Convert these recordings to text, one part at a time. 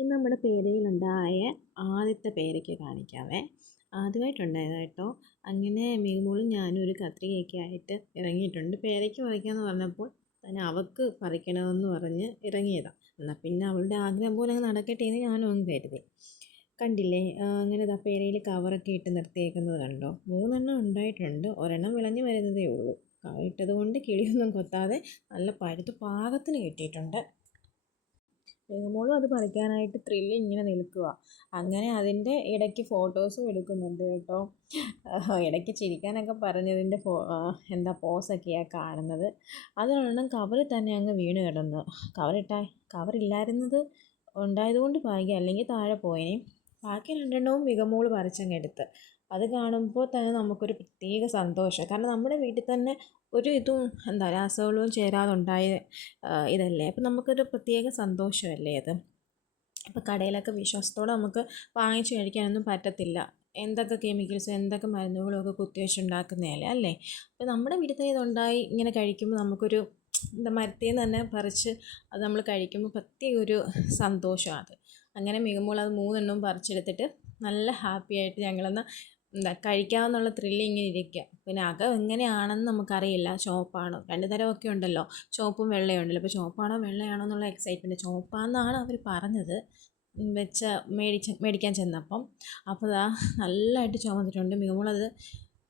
ഇന്ന് നമ്മുടെ പേരയിലുണ്ടായ ആദ്യത്തെ പേരയ്ക്ക കാണിക്കാവേ. ആദ്യമായിട്ടുണ്ടായത് കേട്ടോ. അങ്ങനെ മീമോളും ഞാനും ഒരു കത്രികയൊക്കെ ആയിട്ട് ഇറങ്ങിയിട്ടുണ്ട്. പേരയ്ക്ക പറിക്കാമെന്ന് പറഞ്ഞപ്പോൾ തന്നെ അവൾക്ക് പറിക്കണമെന്ന് പറഞ്ഞ് ഇറങ്ങിയതാണ് എന്നാൽ പിന്നെ അവളുടെ ആഗ്രഹം പോലെ അങ്ങ് നടക്കട്ടെ എന്ന് ഞാനും അങ്ങ് കരുതി. കണ്ടില്ലേ? അങ്ങനെ ഇതാ പേരയിൽ കവറൊക്കെ ഇട്ട് നിർത്തിയേക്കുന്നത് കണ്ടോ? മൂന്നെണ്ണം ഉണ്ടായിട്ടുണ്ട്. ഒരെണ്ണം വിളഞ്ഞു വരുന്നതേ ഉള്ളൂ. ഇട്ടത് കൊണ്ട് കിളിയൊന്നും കൊത്താതെ നല്ല പഴുത്ത് പാകത്തിന് കിട്ടിയിട്ടുണ്ട്. മേഘമോളും അത് പറിക്കാനായിട്ട് ത്രില്ല് ഇങ്ങനെ നിൽക്കുക അങ്ങനെ അതിന്റെ ഇടയ്ക്ക് ഫോട്ടോസും എടുക്കുന്നുണ്ട് കേട്ടോ. ഇടയ്ക്ക് ചിരിക്കാനൊക്കെ പറഞ്ഞതിന്റെ ഫോ എന്താ പോസൊക്കെയാണ് കാണുന്നത്. അതിനൊന്നും കവറിൽ തന്നെ അങ്ങ് വീണ് കിടന്നു. കവറിട്ടാൽ കവറില്ലായിരുന്നത് ഉണ്ടായതുകൊണ്ട് ഭാഗ്യം. അല്ലെങ്കിൽ താഴെ പോയേനെ. ബാക്കി രണ്ടെണ്ണവും മികമോൾ പറിച്ചങ്ങെടുത്ത് അത് കാണുമ്പോൾ തന്നെ നമുക്കൊരു പ്രത്യേക സന്തോഷം. കാരണം നമ്മുടെ വീട്ടിൽ തന്നെ ഒരു ഇതും എന്താ രാസവളവും ചേരാതെ ഉണ്ടായ ഇതല്ലേ? അപ്പം നമുക്കൊരു പ്രത്യേക സന്തോഷമല്ലേ അത്? അപ്പം കടയിലൊക്കെ വിശ്വാസത്തോടെ നമുക്ക് വാങ്ങിച്ച് കഴിക്കാനൊന്നും പറ്റത്തില്ല. എന്തൊക്കെ കെമിക്കൽസും എന്തൊക്കെ മരുന്നുകളും ഒക്കെ കുത്തിവെച്ചുണ്ടാക്കുന്നതല്ലേ അല്ലേ? അപ്പം നമ്മുടെ വീട്ടിൽ തന്നെ ഇതുണ്ടായി ഇങ്ങനെ കഴിക്കുമ്പോൾ നമുക്കൊരു എന്താ മരത്തിൽ നിന്ന് തന്നെ പറിച്ച് അത് നമ്മൾ കഴിക്കുമ്പോൾ പ്രത്യേക ഒരു സന്തോഷമാണ് അത്. അങ്ങനെ മികുമ്പോൾ അത് മൂന്നെണ്ണവും പറിച്ചെടുത്തിട്ട് നല്ല ഹാപ്പി ആയിട്ട് ഞങ്ങളൊന്ന് എന്താ കഴിക്കാമെന്നുള്ള ത്രില്ല് ഇങ്ങനെ ഇരിക്കുക പിന്നെ അകം എങ്ങനെയാണെന്ന് നമുക്കറിയില്ല. ചോപ്പാണോ രണ്ട് തരമൊക്കെ ഉണ്ടല്ലോ. ചോപ്പും വെള്ളയും ഉണ്ടല്ലോ. അപ്പോൾ ചോപ്പാണോ വെള്ളയാണോ എന്നുള്ള എക്സൈറ്റ്മെന്റ് ചോപ്പാന്നാണ് അവർ പറഞ്ഞത്. വെച്ച മേടിച്ച മേടിക്കാൻ ചെന്നപ്പം. അപ്പോൾ അതാ നല്ലതായിട്ട് ചുമന്നിട്ടുണ്ട്. മികുമോളത്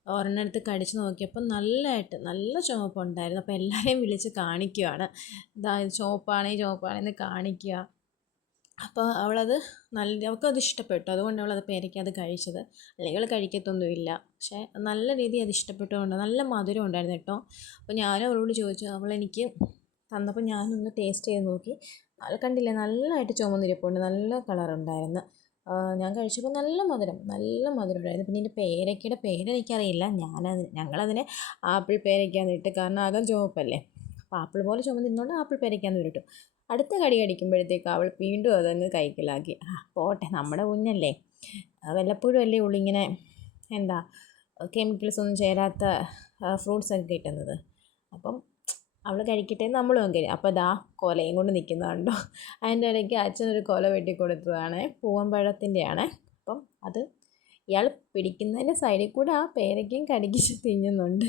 ഒരെണ്ണം കടിച്ചു നോക്കിയപ്പോൾ നല്ലതായിട്ട് നല്ല ചുവപ്പുണ്ടായിരുന്നു. അപ്പോൾ എല്ലാവരെയും വിളിച്ച് കാണിക്കുകയാണ് ഇത് ചുവപ്പാണേ ചുവപ്പാണേന്ന് കാണിക്കുക അപ്പോൾ അവളത് നല്ല അവൾക്കത് ഇഷ്ടപ്പെട്ടു. അതുകൊണ്ട് അവളത് പേരയ്ക്കത് കഴിച്ചത്. അല്ലെങ്കിൽ അവൾ കഴിക്കത്തൊന്നുമില്ല. പക്ഷേ നല്ല രീതിയിൽ അത് ഇഷ്ടപ്പെട്ടുകൊണ്ട് നല്ല മധുരം ഉണ്ടായിരുന്നു കേട്ടോ. അപ്പോൾ ഞാനും അവളോട് ചോദിച്ചു അവളെനിക്ക് തന്നപ്പോൾ ഞാനൊന്ന് ടേസ്റ്റ് ചെയ്ത് നോക്കി. അത് കണ്ടില്ലേ നല്ലതായിട്ട് ചുമന്നിരിപ്പുണ്ട്. നല്ല കളറുണ്ടായിരുന്നു ഞാൻ കഴിച്ചപ്പോൾ നല്ല മധുരം നല്ല മധുരം ഉണ്ടായിരുന്നു. പിന്നെ ഇതിന്റെ പേരയ്ക്കയുടെ പേര് എനിക്കറിയില്ല. ഞാനത് ഞങ്ങളതിനെ ആപ്പിൾ പേരയ്ക്കാന്ന് ഇട്ട് കാരണം അകം ചുവപ്പല്ലേ അപ്പോൾ ആപ്പിൾ പോലെ ചുമന്നിരുന്നുകൊണ്ട് ആപ്പിൾ പേരയ്ക്കാന്ന് വരട്ടു. അടുത്ത കടി കടിക്കുമ്പോഴത്തേക്ക് അവൾ വീണ്ടും അതങ്ങ് കൈക്കലാക്കി. ആ പോട്ടെ നമ്മുടെ കുഞ്ഞല്ലേ. വല്ലപ്പോഴും അല്ലേ ഉള്ളൂ ഇങ്ങനെ എന്താ കെമിക്കൽസ് ഒന്നും ചേരാത്ത ഫ്രൂട്ട്സ് ഒക്കെ കിട്ടുന്നത്. അപ്പം അവൾ കഴിക്കട്ടെ നമ്മളും അങ്ങനെ അപ്പോൾ ദാ കൊലയും കൊണ്ട് നിൽക്കുന്നതുണ്ടോ അതിന്റെ ഇടയ്ക്ക് അച്ഛനൊരു കൊല വെട്ടി കൊടുത്തതാണ് പൂവമ്പഴത്തിന്റെയാണ് അപ്പം അത് ഇയാൾ പിടിക്കുന്നതിന്റെ സൈഡിൽ കൂടെ ആ പേരയ്ക്കും കടിക്കിച്ച് തിന്നുന്നുണ്ട്.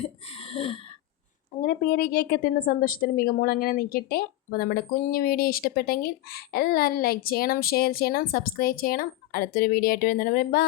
അങ്ങനെ പേരേക്കൊക്കെ എത്തുന്ന സന്തോഷത്തിൽ മികമോൾ അങ്ങനെ നിൽക്കട്ടെ അപ്പോൾ നമ്മുടെ കുഞ്ഞു വീഡിയോ ഇഷ്ടപ്പെട്ടെങ്കിൽ എല്ലാവരും ലൈക്ക് ചെയ്യണം ഷെയർ ചെയ്യണം സബ്സ്ക്രൈബ് ചെയ്യണം. അടുത്തൊരു വീഡിയോ ആയിട്ട് വരുന്നവരെ ബൈ